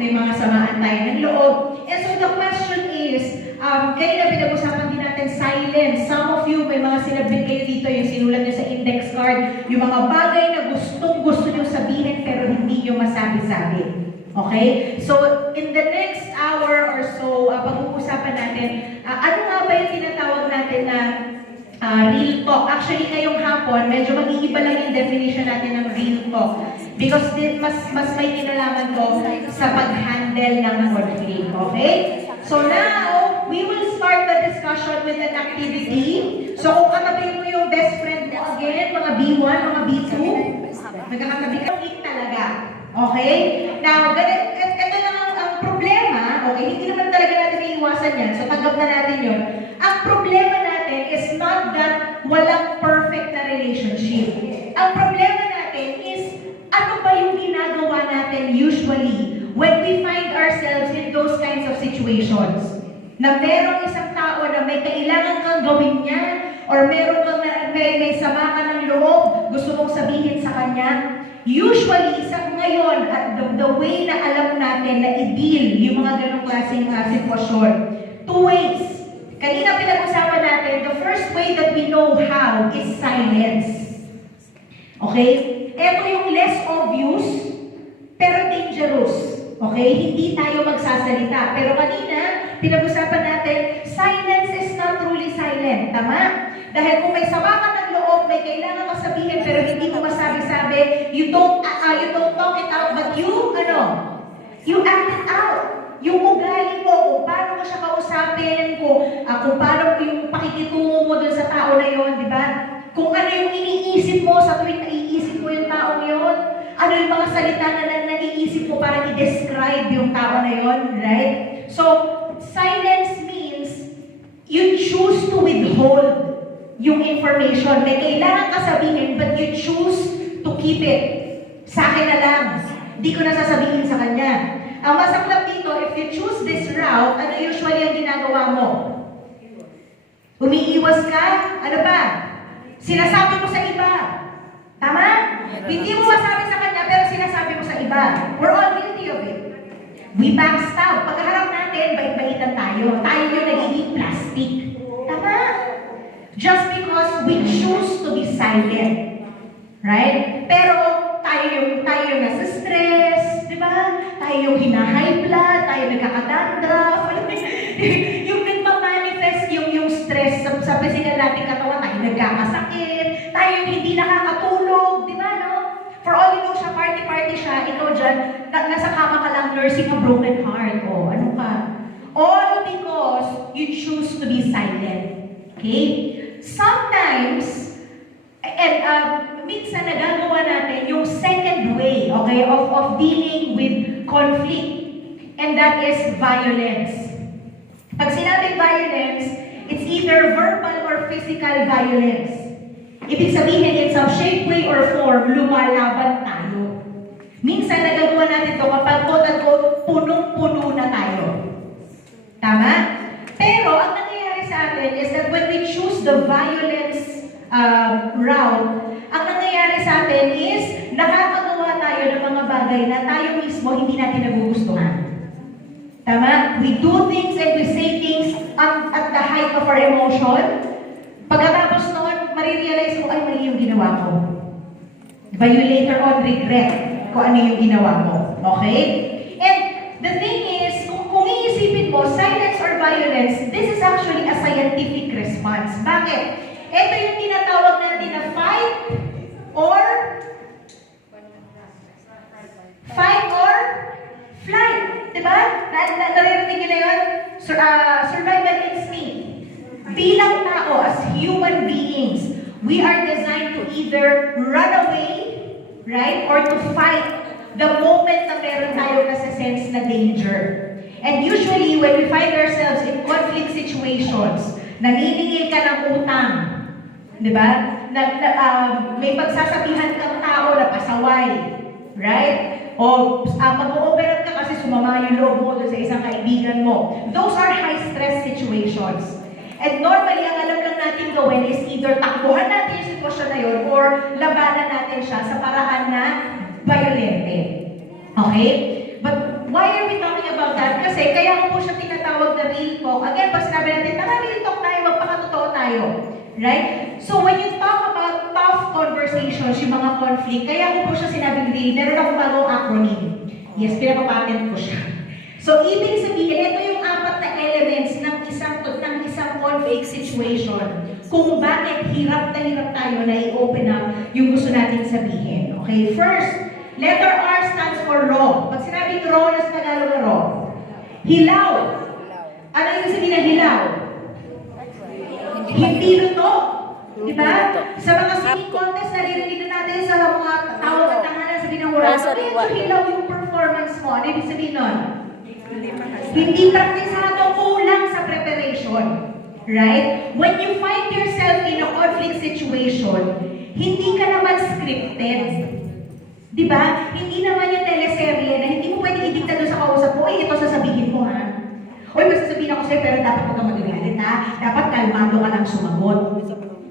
may mga samaan tayo ng loob. And so the question is, kanina pinag-usapan din natin silence. Some of you, may mga sinabit kayo dito, yung sinulat nyo sa index card, yung mga bagay na gusto nyo sabihin pero hindi nyo masabi-sabi. Okay? So, in the next hour or so, pag-uusapan natin, ano nga ba yung tinatawag natin na real talk? Actually, ngayong hapon, medyo mag-iiba lang yung definition natin ng real talk. Because mas may kinalaman to sa pag-handle ng conflict. Okay? So now, we will start the discussion with an activity. So, kung katabi mo yung best friend mo again, mga B1, mga B2, magkakatabi ka talaga. Okay? Now, ito lang ang problema, okay? Hindi naman talaga natin maiiwasan yan, so tanggap na natin yun. Ang problema natin is not that walang perfect na relationship. Ang problema natin is, ano ba yung ginagawa natin usually when we find ourselves in those kinds of situations? Na merong isang tao na may kailangan kang gawin niya, or meron kang may sama ka ng loob, gusto mong sabihin sa kanya. Usually, ngayon, the way na alam natin na i-deal yung mga ganong klaseng sitwasyon, two ways. Kanina pinag-usapan natin, the first way that we know how is silence. Okay? Ito yung less obvious, pero dangerous. Okay? Hindi tayo magsasalita. Pero kanina, pinag-usapan natin, silence is not truly silent. Tama? Dahil kung may sama ka ng loob, may kailangan ka sabihin, pero hindi mo masabi-sabi, you don't talk it out, but you act it out. Yung ugali mo, kung paano mo siya kausapin, kung paano yung pakikitungo mo dun sa tao na yon, di ba? Kung ano yung iniisip mo sa tuwing naiisip mo yung taong yon, ano yung mga salita na naiisip mo para i-describe yung tao na yon, right? So, silence means you choose to withhold yung information. May kailangan ka sabihin, but you choose to keep it. Sa akin na lang. Hindi ko na sasabihin sa kanya. Ang masaklap dito, if you choose this route, ano usually ang ginagawa mo? Umiiwas ka? Ano ba? Sinasabi mo sa iba. Tama? Hindi mo masabi sa kanya, pero sinasabi mo sa iba. We're all guilty of it. We backstab. Pagkaharap natin, bait-baitan tayo. Tayo yung nagiging plastic. Tama? Just because we choose to be silent. Right? Pero tayo yung nasa stress, di ba? Tayo yung hina-high blood, tayo nagkakadandruff, yung nagmamanifest yung stress sa physical nating katawan, tayo nagkakasakit, tayo yung hindi nakakatulog, di ba, no? For all you know, siya party-party siya, ikaw dyan, nasa kama ka lang nursing a broken heart, o ano ka? All because you choose to be silent. Okay? Sometimes, and minsan nagagawa natin yung second way, okay, of dealing with conflict, and that is violence. Pag sinabing violence, it's either verbal or physical violence. Ibig sabihin, in some shape, way, or form, lumalaban tayo. Minsan nagagawa natin ito kapag quote-unquote, punong-puno na tayo. Tama? Pero ang nangyayari sa atin is that when we choose the violence route, ang nangyayari sa atin is nakakagawa tayo ng mga bagay na tayo mismo hindi natin nagugustuhan. Tama? We do things and we say things at the height of our emotion. Pagkatapos noon, marirealize ko, ay, mali yung ginawa ko. Diba? You later on regret kung ano yung ginawa mo. Okay? And the thing is, kung iisipin mo, silence or violence, this is actually a scientific response. Bakit? Ito yung tinatawag natin na fight or flight. Diba? Naririnig nyo na yun? Survival instinct. Bilang tao, as human beings, we are designed to either run away, right? Or to fight the moment na meron tayo nasa-sense na danger. And usually, when we find ourselves in conflict situations, naniningil ka ng utang, di ba? May pagsasabihan kang tao na pasaway, right? O mag-o-open up ka kasi sumama yung loob mo doon sa isang kaibigan mo. Those are high-stress situations. And normally, ang alam lang natin gawin is either takbuhan natin yung sitwasyon na yun or labanan natin siya sa paraan na violente. Okay? But why are we kasi, kaya ko po siya tinatawag na real talk. Again, pag sinabi natin, tara real talk tayo, magpakatotoo tayo. Right? So when you talk about tough conversations, yung mga conflict, kaya ko po siya sinabing real, meron akong bagong acronym. Yes, pinapapatent ko siya. So ibig sabihin, ito yung 4 na elements ng isang conflict situation. Kung bakit hirap tayo na i-open up yung gusto natin sabihin. Okay, first, letter R stands for raw. Pag sinabing raw na sa Tagalog na raw, hilaw. Ano yung sabihin ng hilaw? Hindi luto. Diba? Sa mga singing contest, naririnig na natin sa mga tawag at tanganan, sabihin ng hurado, medyo hilaw yung performance mo. Ano ibig sabihin nun? Hindi praktisado, kulang sa preparation. Right? When you find yourself in a conflict situation, hindi ka naman scripted. Diba? Hindi naman yung teleserye na hindi mo pwedeng idikta doon sa kausap mo, ito sasabihin mo ha. Oy, may sasabihin ako sa'yo, pero dapat huwag kang magagalit ha. Dapat kalmado ka lang sumagot.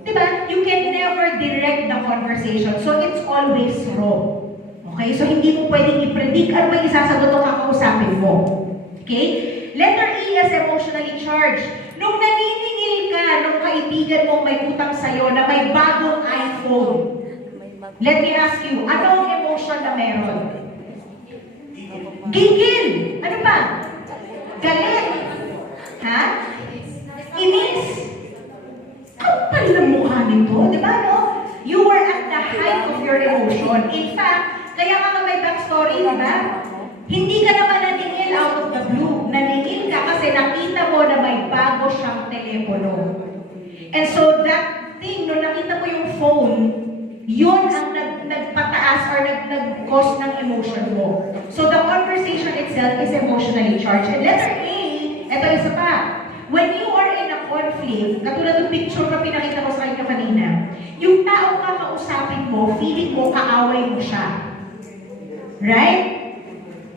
Diba? You can never direct the conversation. So it's always raw. Okay? So hindi mo pwedeng i-predict ano may isasagot o kakausapin mo. Okay? Letter E is emotionally charged. Nung naniningil ka, nung kaibigan mong may utang sa'yo na may bagong iPhone, let me ask you, anong emotion na meron? Gigil! Ano ba? Galit? Ha? Inis? Kapal na mukha nito, di ba, no? You were at the height of your emotion. In fact, kaya ka may backstory, di ba? Hindi ka naman naningil out of the blue. Naningil ka kasi nakita mo na may bago siyang telepono. And so that thing, no, nakita mo yung phone, yun ang nagpataas or nag-cause ng emotion mo. So the conversation itself is emotionally charged. And letter A, ito isa pa. When you are in a conflict, katulad ng picture na pinakita ko sa inyo kanina, yung taong kakausapin mo, feeling mo, kaaway mo siya. Right?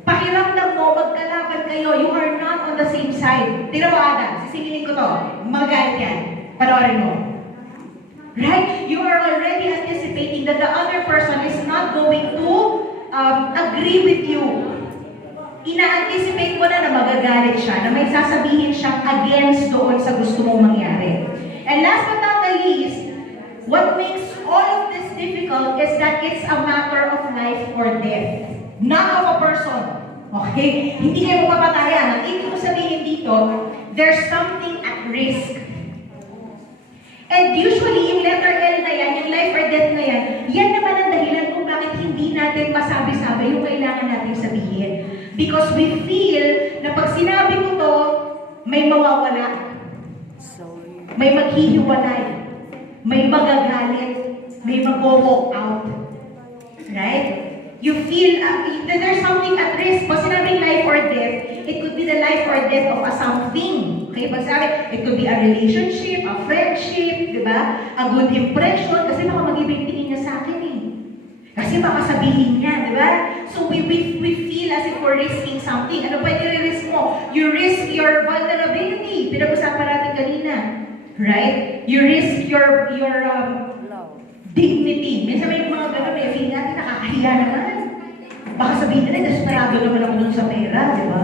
Pakiramdam mo, magkalaban kayo, you are not on the same side. Tingnan mo, Ada, sisingilin ko to. Magalit yan. Panoorin mo. Right? You are already anticipating that the other person is not going to agree with you. Ina-anticipate mo na magagalit siya, na may sasabihin siyang against doon sa gusto mong mangyari. And last but not the least, what makes all of this difficult is that it's a matter of life or death. Not of a person. Okay? Hindi kayo mapapatayan. Ang ibig ko sabihin dito, there's something at risk. And usually, yung letter L na yan, yung life or death na yan, yan naman ang dahilan kung bakit hindi natin masabi-sabi yung kailangan natin sabihin. Because we feel na pag sinabi ko to, may mawawala. May maghihiwalay. May magagalit. May mag-walk out. Right? You feel that there's something at risk. Pag sinabing life or death, it could be the life or death of a something. Okay, pag sabi, it could be a relationship, a friendship, di ba? A good impression, kasi baka mag-ibig tingin niya sa akin eh. Kasi baka sabihin niya, di ba? So we feel as if we're risking something. Ano pa yung risk mo? You risk your vulnerability. Pinag-usapan natin kanina. Right? You risk your dignity. Minsan may mga gano'n, may feeling natin nakakahiya naman. Baka sabihin nila, desperado naman ako dun sa pera, di ba?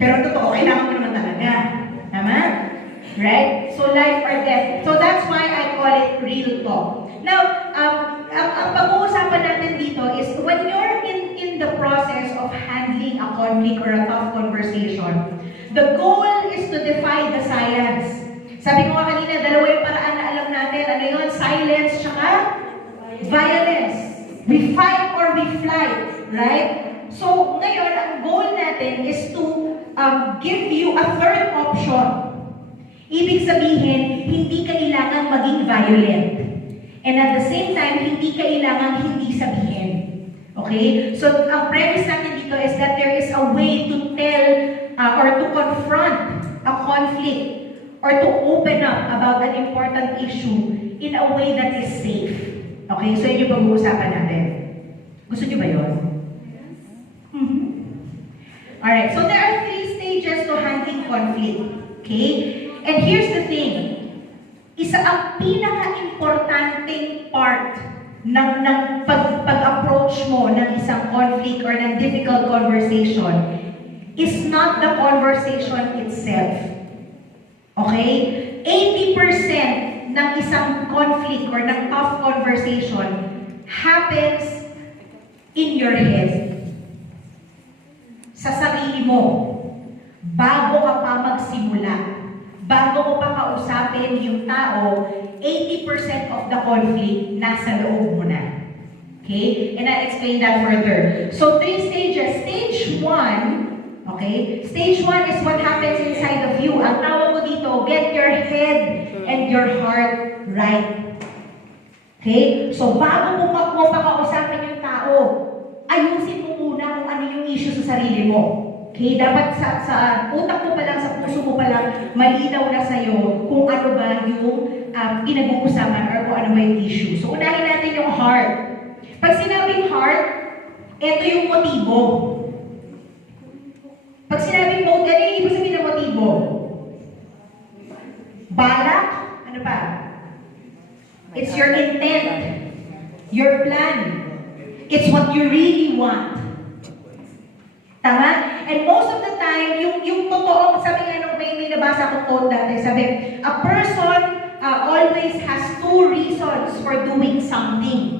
Pero totoo, kailangan mo naman talaga. Tama? Right? So life or death. So that's why I call it real talk. Now, ang pag-uusapan natin dito is when you're in the process of handling a conflict or a tough conversation, the goal is to defy the silence. Sabi ko nga kanina, dalawa yung paraan na alam natin. Ano yun? Silence, tsaka violence. We fight or we flight. Right? So, ngayon, ang goal natin is to give you a third option. Ibig sabihin, hindi kailangan maging violent. And at the same time, hindi kailangan hindi sabihin. Okay? So, ang premise natin dito is that there is a way to tell or to confront a conflict or to open up about an important issue in a way that is safe. Okay? So, yun yung pag-uusapan natin. Gusto niyo ba yun? Mm-hmm. Alright, so there are 3 stages to handling conflict. Okay? And here's the thing. Isa ang pinaka-importanting part ng pag-approach mo ng isang conflict or ng difficult conversation is not the conversation itself. Okay? 80% ng isang conflict or ng tough conversation happens in your head. Sa sarili mo. Bago ka pa magsimula. Bago mo pa kausapin yung tao, 80% of the conflict nasa loob mo na. Okay? And I'll explain that further. So, 3 stages. Stage 1, okay? Stage 1 is what happens inside of you. Ang tawag ko dito, get your head and your heart right. Okay? So, bago mo pakausapin yung tao, ayusin mo muna kung ano yung issue sa sarili mo. Okay? Dapat sa utak mo pa lang, sa puso mo pa lang, malinaw na sa'yo kung ano ba yung pinag-uusapan or kung ano ba yung issue. So, unahin natin yung heart. Pag sinabing heart, ito yung motibo. Pag sinabing motive, ano yung ibig sabihin ng motibo? Balak? Ano pa? It's your intent. Your plan. It's what you really want. Tama? And most of the time, yung totoo, sabi nga nung may nabasa akong quote dati, sabi, a person always has 2 reasons for doing something.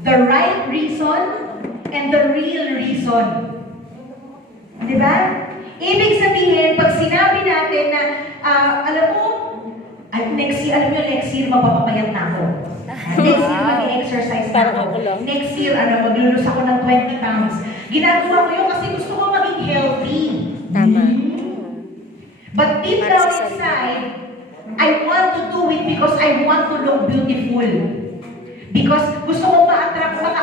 The right reason and the real reason. Di ba? Ibig sabihin, pag sinabi natin na, alam mo, next year, mapapapayat na ako. Next year, mag-exercise na ako. Next year, maglulus ako ng 20 pounds. Ginagawa ko yun kasi gusto ko maging healthy. Tama. But deep down inside, I want to do it because I want to look beautiful. Because gusto ko maka-attract ng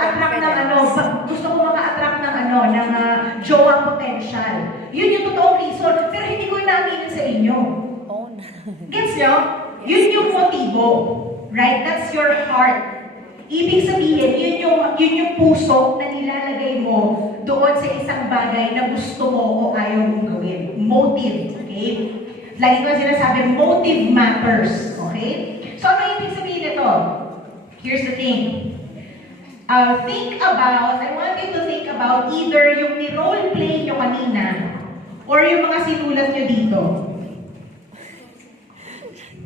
jowa potential. Yun yung totoong reason. Pero hindi ko inaaminin sa inyo. Gets nyo? Yun yung motibo. Right? That's your heart. Ibig sabihin, yun yung puso na nilalagay mo doon sa isang bagay na gusto mo o ayaw mong gawin. Motive. Okay? Lagi ko sinasabi, motive matters. Okay? So, ano ibig sabihin nito? Here's the thing. I want you to think about either yung ni-role play nyo kanina or yung mga sinulat nyo dito.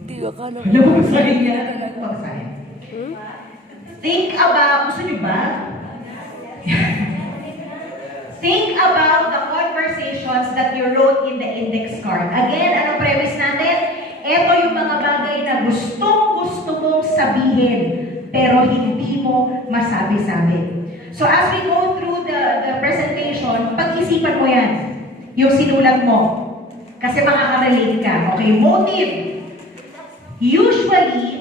Hindi ko akala. Nabusahin niya. Think about, gusto nyo ba? Think about the conversations that you wrote in the index card. Again, anong premise natin? Ito yung mga bagay na gustong-gusto mong sabihin, pero hindi mo masabi-sabi. So as we go through the presentation, pag-isipan mo yan, yung sinulat mo. Kasi makaka-relate ka. Okay, motive. Usually,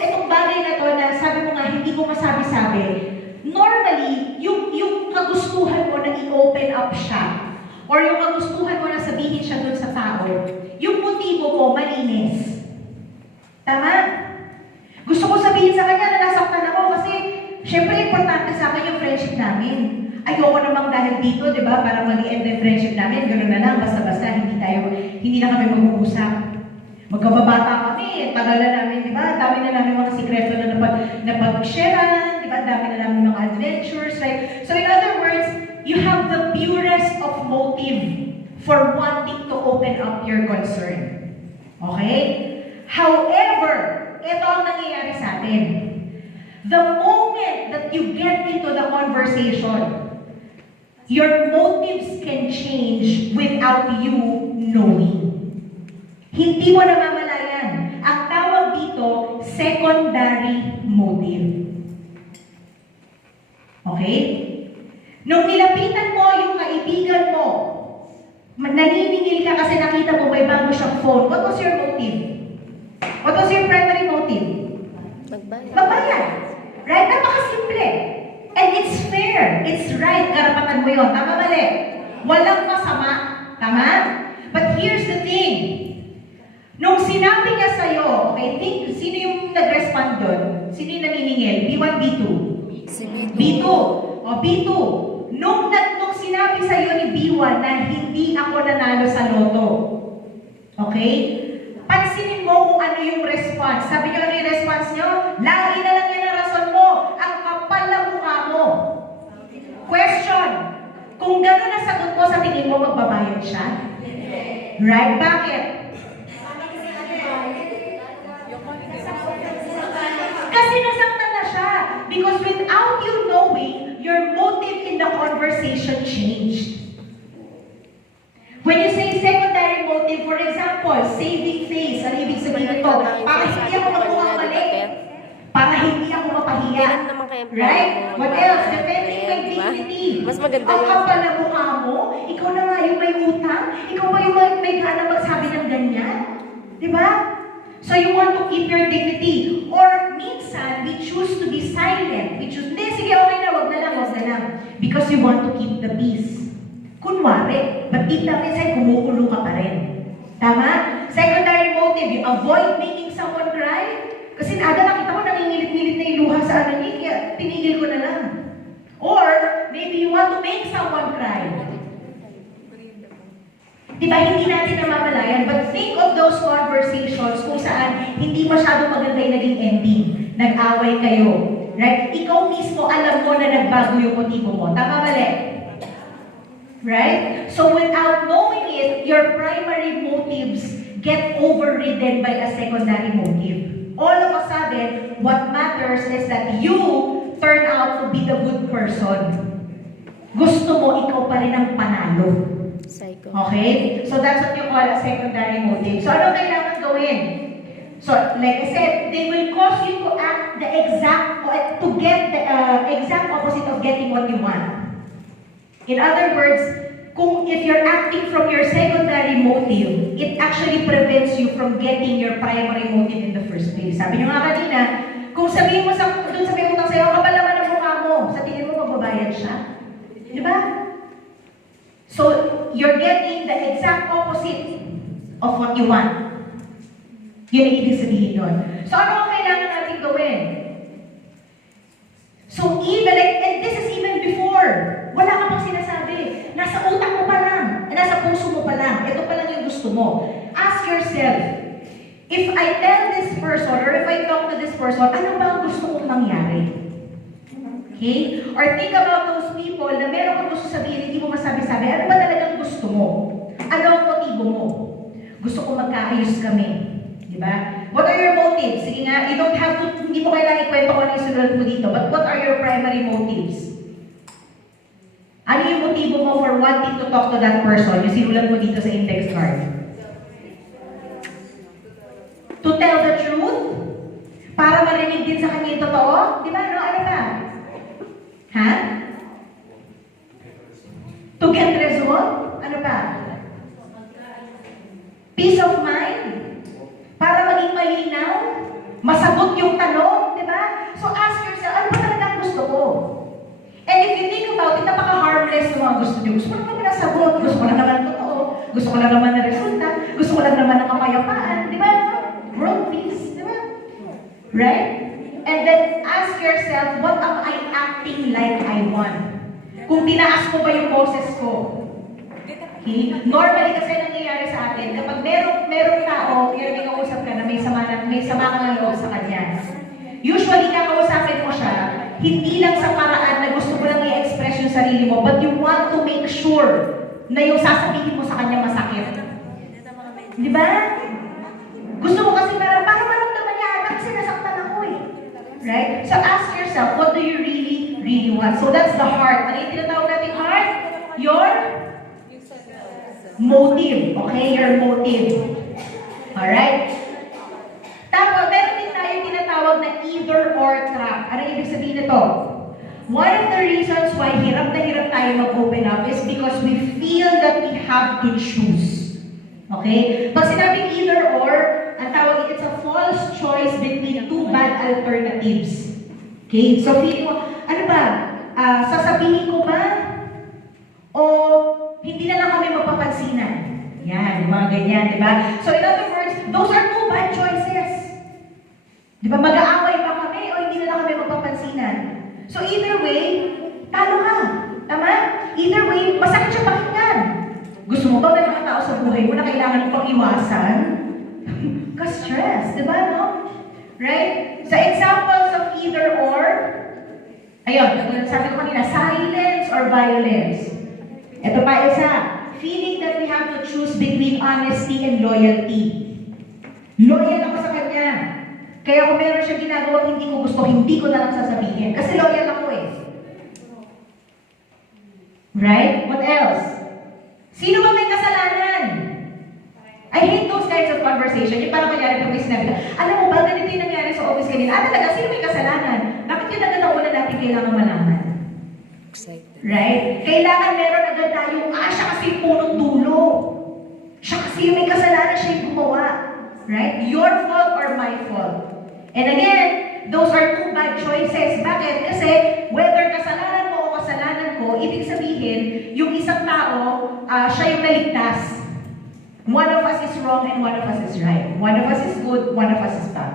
itong bagay na to na sabi mo nga, hindi ko masabi-sabi, normally, yung kagustuhan mo na i-open up siya, or yung kagustuhan mo na sabihin siya dun sa tao, yung motibo mo, malinis. Tama? Gusto ko sabihin sa kanya na nasaktan ako kasi syempre importante sa akin yung friendship namin. Ayoko namang dahil dito, di ba? Para mag-end yung friendship namin, gano'n na lang, basta-basta, hindi na kami mag-uusap. Magkababata kami, tagal na namin, di ba? Dami na namin mga sikreto na napag-sharean, di ba? Dami na namin mga adventures, right? So in other words, you have the purest of motive for wanting to open up your concern. Okay? However, ito ang nangyayari sa atin. The moment that you get into the conversation, your motives can change without you knowing. Hindi mo namamalayan. Ang tawag dito, secondary motive. Okay? Nung nilapitan mo yung kaibigan mo, naniningil ka kasi nakita mo may bago siyang phone, what was your motive? What was your primary motive? Magbayad. Right? Napakasimple. And it's fair. It's right. Karapatan mo yun. Tama, mali? Walang masama. Tama? But here's the thing. Nung sinabi niya sa'yo, okay, think, sino yung nag-respond doon? Sino yung naniningil? B1, B2? Si B2. B2. O, B2. Nung sinabi sa'yo ni B1 na hindi ako nanalo sa loto, okay? Pansinin mo kung ano yung response. Sabi niyo, ano yung response niyo? Lagi na lang yan ang rason mo. Ang kapal na mukha mo. Question, Kung gano'n ang sagot mo, sa tingin mo magbabayad siya? Right? Bakit? Kasi nasaktan na siya. Because without you knowing, your motive in the conversation changed. When you say secondary motive, for example, saving face, ano ibig sabihin nito? Para hindi ako makuha mali. Para hindi ako mapahiya. Right? What else? Defending my dignity. Mas maganda Ang yun. kapal na mukha mo, ikaw na nga yung may utang, ikaw pa yung may gana magsabi ng ganyan. Diba? So you want to keep your dignity. Or minsan, we choose to be silent. We choose, hindi, sige, okay na, wag na lang. Because you want to keep the peace. Kunwari, but deep down inside, kumukulo ka pa rin. Tama? Secondary motive, you avoid making someone cry. Kasi aga nakita ko, nangingilit-ngilit na yung luha sa ano niya, kaya tinigil ko na lang. Or, maybe you want to make someone cry. Diba, hindi natin namamalayan, but think of those conversations kung saan hindi masyadong maganda yung naging ending. Nag-away kayo. Right? Ikaw mismo, alam mo na nagbago yung motibo mo. Tama mali? Right? So without knowing it, your primary motives get overridden by a secondary motive. All of a sudden, what matters is that you turn out to be the good person. Gusto mo, ikaw pa rin ang panalo. Psycho. Okay? So that's what you call a secondary motive. So ano kailangan gawin? So, like I said, they will cause you to act the exact, to get the exact opposite of getting what you want. In other words, if you're acting from your secondary motive, it actually prevents you from getting your primary motive in the first place. Sabi nyo nga kanina, kung sabihin mo doon sa may utang sa'yo, kapal naman ang mukha mo, sa tingin mo magbabayad siya. Di ba? So, you're getting the exact opposite of what you want. Yun ang ibig sabihin doon. So, ano ang kailangan natin gawin? So, even, and this is even before, wala ka pang sinasabi. Nasa utak mo pa lang. Nasa puso mo pa lang. Ito pa lang yung gusto mo. Ask yourself, if I tell this person or if I talk to this person, ano ba ang gusto kong mangyari? Okay? Or think about those people na meron kang gusto sabihin, hindi mo masabi-sabi. Ano ba talagang gusto mo? Ano ang motibo mo? Gusto ko magkaayos kami. Diba? What are your motives? Sige nga, you don't have to, hindi mo kailangan ikwento ko ano yung sunod mo dito. But what are your primary motives? Ano yung motibo mo for wanting to talk to that person? Yung sinulat mo dito sa index card. To tell the truth? Para marinig din sa kanya yung totoo? Di ba? No? Ano ba? Ha? To get result? Ano ba? Peace of mind? Para maging malinaw? Masagot yung tanong? Di ba? So ask yourself, ano ba talaga ang gusto ko? And if you think about it, napaka-harmless ng mga gusto niyo. Gusto ko lang naman nasagot. Gusto ko lang naman ng totoo. Gusto ko lang naman ng resulta. Gusto ko lang naman ng kapayapaan. Di ba? World peace. Di ba? Right? And then ask yourself, what am I acting like I want? Kung tinaas ko ba yung boses ko? Okay? Normally kasi nangyayari sa atin, kapag merong tao, may kausap ka na may sama ka ng loob sa kanya. Usually, kakausapin mo siya, hindi lang sa paraan na gusto mo lang i-express yung sarili mo, but you want to make sure na yung sasabihin mo sa kanya masakit. Di ba? Gusto mo kasi para maramdaman niya, kasi nasaktan ako eh. Right? So ask yourself, what do you really want? So that's the heart. Ano yung tinatawag natin heart? Your motive. Okay? Your motive. Alright? Tapos, meron din tayo tinatawag na either-or trap. Ano ibig sabihin nito? One of the reasons why hirap na hirap tayo mag-open up is because we feel that we have to choose. Okay? Pag sinabing either-or, ang tawag, it's a false choice between two bad alternatives. Okay? So, feeling mo, ano ba? Sasabihin ko ba? O hindi na lang kami mapapansinan? Yan, mga ganyan, di ba? So, in other words, those are two bad choices. Di ba, mag-aaway ba kami o hindi na lang kami mapapansinan? So either way, talo ka. Tama? Either way, masakit siya pakinggan. Gusto mo ba may mga tao sa buhay mo na kailangan mo pang iwasan? Ka-stress, di ba, no? Right? Sa examples of either or, ayun, sabi ko kanina, silence or violence. Ito pa isa, feeling that we have to choose between honesty and loyalty. Loyal ako sa kanya. Kaya kung meron siya ginagawa hindi ko gusto, hindi ko na lang sasabihin. Kasi loyal ako eh. Right? What else? Sino ba may kasalanan? I hate those kinds of conversation. Yung parang kanyari pag may sinabi na, alam mo ba, ganito yung nangyari sa office kanina. Talaga, sino may kasalanan? Bakit yun agad ang una natin kailangan malaman? Right? Kailangan meron agad tayong, siya kasi yung punong dulo. Siya kasi yung may kasalanan, siya yung gumawa. Right? Your fault or my fault. And again, those are two bad choices. Bakit? Kasi whether kasalanan mo o kasalanan ko, ibig sabihin, yung isang tao, siya yung naligtas. One of us is wrong and one of us is right. One of us is good, one of us is bad.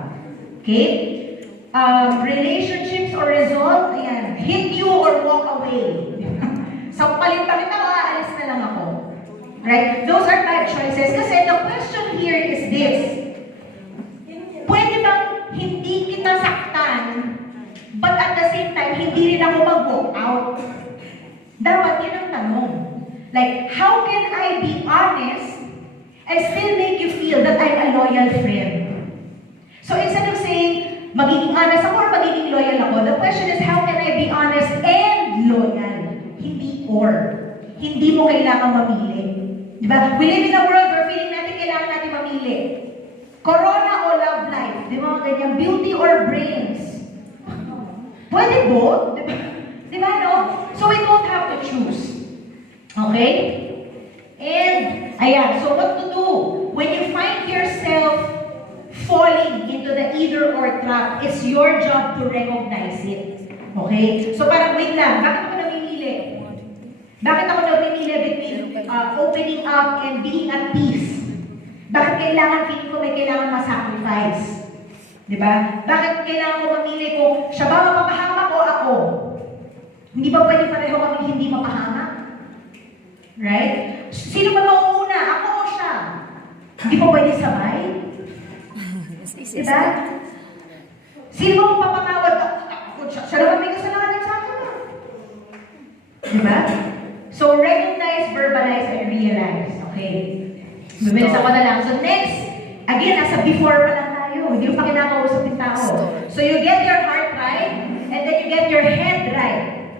Okay? Relationships or result, ayan, hit you or walk away. Sampalin pa kita, aalis na lang ako. Right? Those are bad choices. Kasi the question here is this. Pwede bang hindi kita saktan, but at the same time, hindi rin ako mag-walk out? Dapat yun ang tanong. Like, how can I be honest and still make you feel that I'm a loyal friend? So instead of saying, magiging honest ako or magiging loyal ako, the question is, how can I be honest and loyal? Hindi or. Hindi mo kailangan mamili. Diba? We live in a world where feeling natin kailangan natin mamili. Corona o love life? Di ba? Ganyan, beauty or brains? Pwede both. Diba? Diba, no? So we don't have to choose. Okay? And, ayan, so what to do? When you find yourself falling into the either or trap, it's your job to recognize it. Okay? So parang, wait lang, bakit ako namimili? Bakit ako namimili between opening up and being at peace? Bakit kailangan, feeling ko may kailangan ma-sacrifice? Diba? Bakit kailangan ko mamili kung siya ba mapapahama o ako? Hindi ba pwede pareho kami hindi mapahama? Right? Sino ba mauuna? Ako o siya? Hindi ba pwede sabay? Diba? Sino ba mapapatawad? Ako, siya naman may kasalanan sa akin. Diba? So, recognize, verbalize, and realize. Okay? Bumilis ako na lang. So, next, again, nasa before pa lang tayo. Hindi mo pa kinakausap yung tao. So, you get your heart right, and then you get your head right.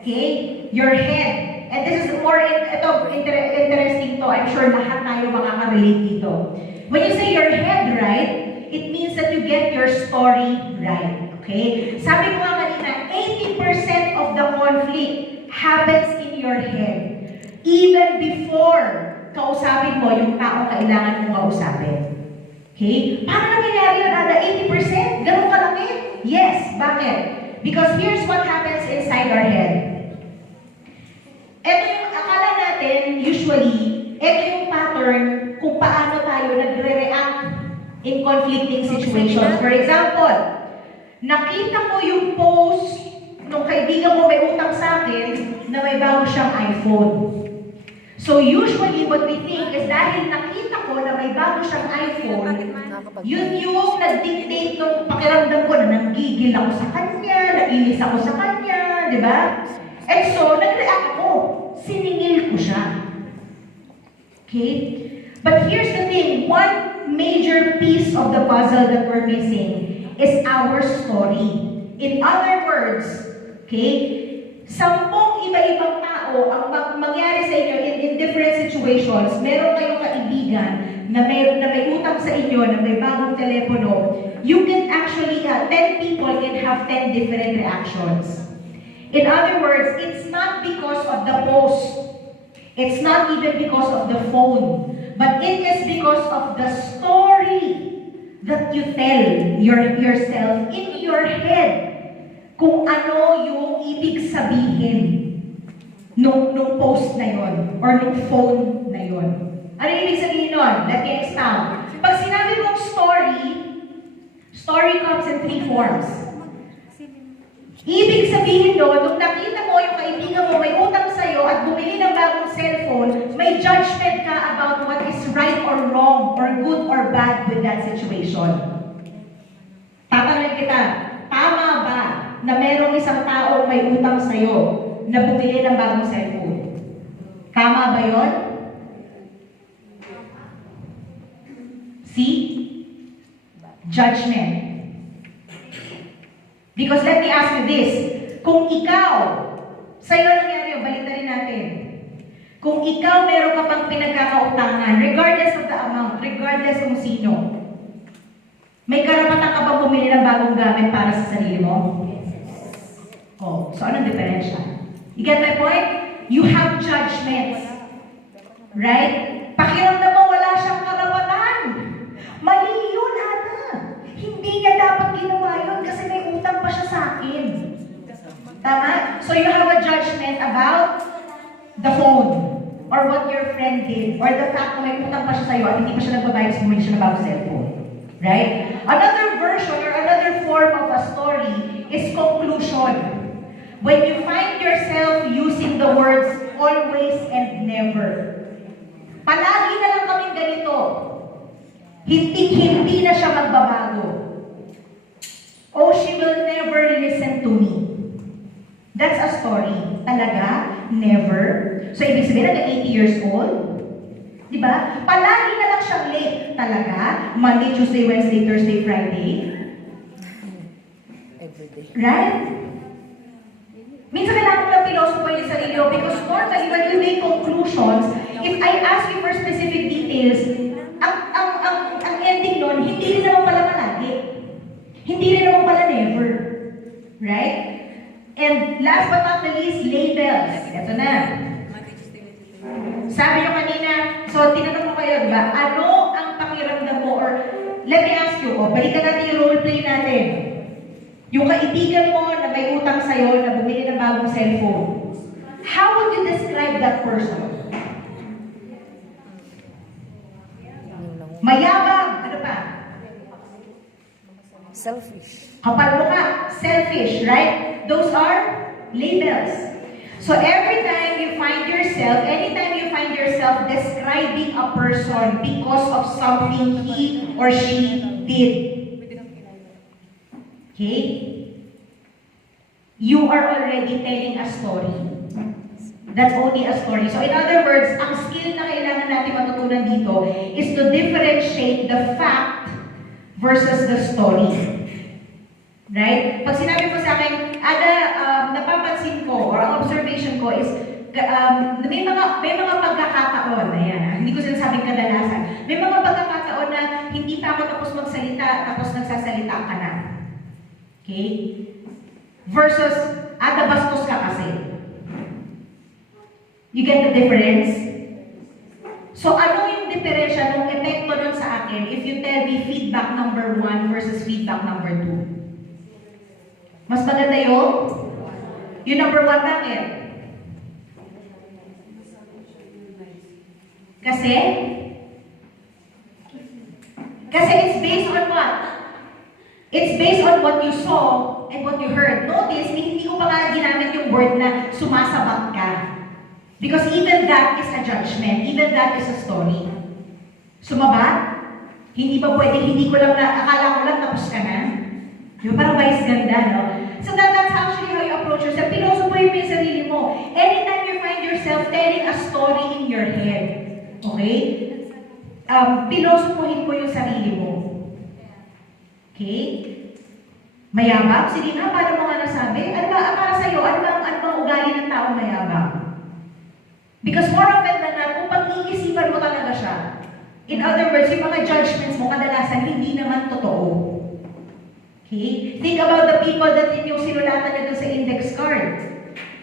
Okay? Your head. And this is more, interesting to. I'm sure lahat tayo makaka-relate dito. When you say your head right, it means that you get your story right. Okay? Sabi ko nga kanina, 80% of the conflict happens in your head. Even before kausapin mo yung taong kailangan mong kausapin. Okay? Paano nangyayari yun? Ada 80%? Ganun kalaki? Yes. Bakit? Because here's what happens inside our head. Ito yung akala natin, usually, ito yung pattern kung paano tayo nagre-react in conflicting situations. For example, nakita mo yung post nung kaibigan mo may utang sa akin na may bago siyang iPhone. So usually what we think is dahil nakita ko na may bago siyang iPhone, yun yung nag-dictate ng pakiramdam ko na nanggigil ako sa kanya, nainis ako sa kanya, di ba? And so, nag-react ako. Siningil ko siya. Okay? But here's the thing, one major piece of the puzzle that we're missing is our story. In other words, okay, 10 iba-ibang tao ang mangyari sa inyo in different situations. Meron kayong kaibigan na may utang sa inyo, na may bagong telepono. You can actually, 10 people can have 10 different reactions. In other words, it's not because of the post. It's not even because of the phone. But it is because of the story that you tell yourself in your head kung ano yung ibig sabihin nung post na yon or nung phone na yon. Ano ibig sabihin nun? Let me expound. Pag sinabi mong story comes in 3 forms. Ibig sabihin doon, nung nakita mo yung kaibigan mo may utang sa'yo at bumili ng bagong cellphone, may judgment ka about what is right or wrong or good or bad with that situation. Tatanungin kita, tama ba na merong isang tao may utang sa'yo na bumili ng bagong cellphone? Tama ba yun? See? Judgment. Because let me ask you this. Kung ikaw, sa'yo nangyari yung balita rin natin. Kung ikaw meron ka pang pinagkakautangan, regardless of the amount, regardless kung sino, may karapatan ka bang bumili ng bagong gamit para sa sarili mo? Oh, so anong diferensya? You get my point? You have judgments. Right? Pakiramdam mo wala siyang karapatan. Mali yun, Ana. Hindi niya dapat ginawa yun kasi may utang pa siya sa akin. Tama? So you have a judgment about the phone or what your friend did or the fact na may utang pa siya sa'yo at hindi pa siya nagbabayad sa bumili siya ng bagong cellphone. Right? Another version or another form of a story is conclusion. When you find yourself using the words always and never. Palagi na lang kaming ganito. Hindi na siya magbabago. Oh, she will never listen to me. That's a story. Talaga? Never? So, ibig sabihin na 80 years old? Diba? Palagi na lang siyang late. Talaga? Monday, Tuesday, Wednesday, Thursday, Friday? Everyday. Right? Minsan kailangan mo lang pilosopo yung sarili mo because normally when you make conclusions, if I ask you for specific details, ang ending nun, hindi rin naman pala palagi. Hindi rin naman pala never. Right? And last but not the least, labels. Ito na. Sabi nyo kanina, so tinanong ko kayo, di ba? Ano ang pakiramdam mo? Or let me ask you, balikan natin yung role play natin. Yung kaibigan mo na may utang sa'yo na bumili ng bagong cellphone. How would you describe that person? Mayabang. Ano pa? Selfish. Kapal mukha. Selfish, right? Those are labels. So every time you find yourself, anytime you find yourself describing a person because of something he or she did, okay? You are already telling a story. That's only a story. So in other words, ang skill na kailangan natin matutunan dito is to differentiate the fact versus the story. Right? Pag sinabi mo sa akin, Ada, napapansin ko, or ang observation ko is, may mga pagkakataon, ayan, hindi ko sinasabing kadalasan, may mga pagkakataon na hindi pa ako tapos magsalita, tapos nagsasalita ka na. Okay? Versus, Ada, bastos ka kasi. You get the difference? So, ano yung diferensya ng epekto nun sa akin if you tell me feedback number 1 versus feedback number 2? Mas maganda yung number 1 bakit? Kasi it's based on what? It's based on what you saw and what you heard. Notice, hindi ko pa nga ginamit yung word na sumasabat ka. Because even that is a judgment. Even that is a story. Sumabat? Hindi ba pwede, hindi ko lang akala ko lang tapos ka na? Yung parang vice ganda, no? So that's actually how you approach yourself. Pilosopohin mo yung sarili mo. Anytime you find yourself telling a story in your head, okay? Pilosopohin mo yung sarili mo. Okay? Mayabang? Sige nga, paano mo nga nasabi? Ano ba, para sa'yo, ano ba ugali ng taong mayabang? Because more often than not, kung pag-iisipan mo talaga siya, in other words, yung mga judgments mo, kadalasan, hindi naman totoo. Okay? Think about the people that yung sinulatan nyo dun sa index card.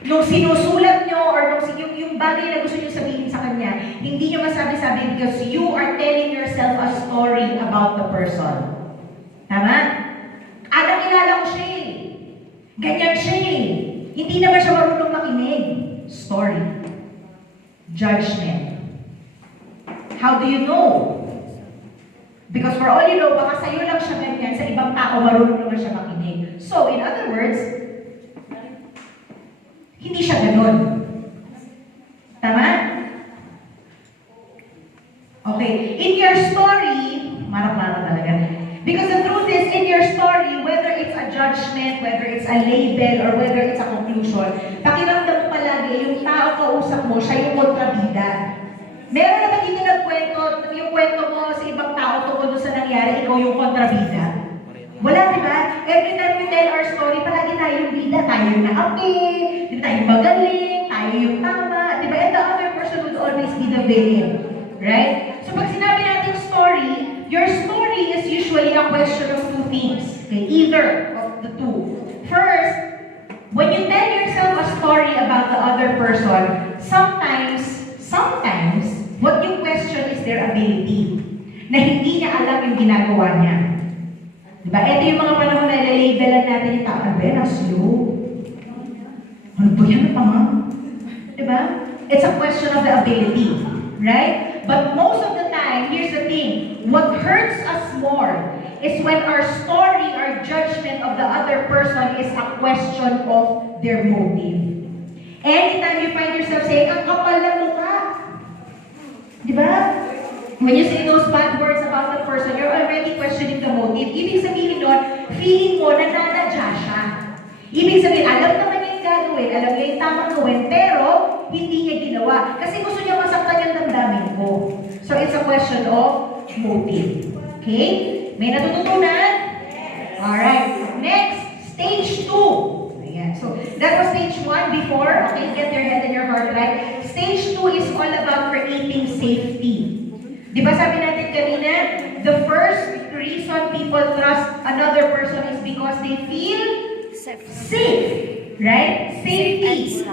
Nung sinusulat nyo or yung bagay na gusto nyo sabihin sa kanya, hindi nyo masabi-sabi because you are telling yourself a story about the person. Tama? Ada kilala ko siya eh. Ganyan siya eh. Hindi naman siya marunong makinig. Story. Judgment. How do you know? Because for all you know, baka sa'yo lang siya ganyan, sa ibang tao marunong naman siya makinig. So, in other words, hindi siya ganun. Tama? Okay. In your story, marap-marap talaga. Because the truth is, in your story, whether it's a judgment, whether it's a label, or whether it's a conclusion, pakiramdam mo palagi yung tao nakakausap mo, siya yung kontrabida. Meron naman dito nagkwento, yung kwento mo sa ibang tao tungkol sa nangyari, ikaw yung kontrabida. Wala, di ba? Every time we tell our story, palagi tayo yung bida, tayo yung naapi, di ba tayo yung magaling, tayo yung tama, di ba? And the other person would always be the villain. Right? So pag sinabi natin story, your story is usually a question of two things. Okay? Either of the two. First, when you tell yourself a story about the other person, sometimes, what you question is their ability. Na hindi niya alam yung ginagawa niya. Diba? Ito yung mga panahon na labelan natin yung tao. Ano ba yan? Slow. Ano ba yan? Tama? Diba? It's a question of the ability. Right? But most of the time, here's the thing. What hurts us more is when our story, our judgment of the other person is a question of their motive. Anytime you find yourself saying, ang kapal ng mukha. Diba? When you say those bad words about the person, you're already questioning the motive. Ibig sabihin nun, feeling mo na nanadya siya. Ibig sabihin, alam naman niya yung gagawin, alam niya yung tamang gawin, pero hindi niya ginawa. Kasi gusto niya masaktan yung damdamin ko. So it's a question of motive. Okay? May natututunan? Alright. Next, stage 2. Ayan. So that was stage 1 before. Okay, get your head and your heart right. Stage 2 is all about creating safety. Di ba sabi natin kanina, the first reason people trust another person is because they feel safe. Right? Safety.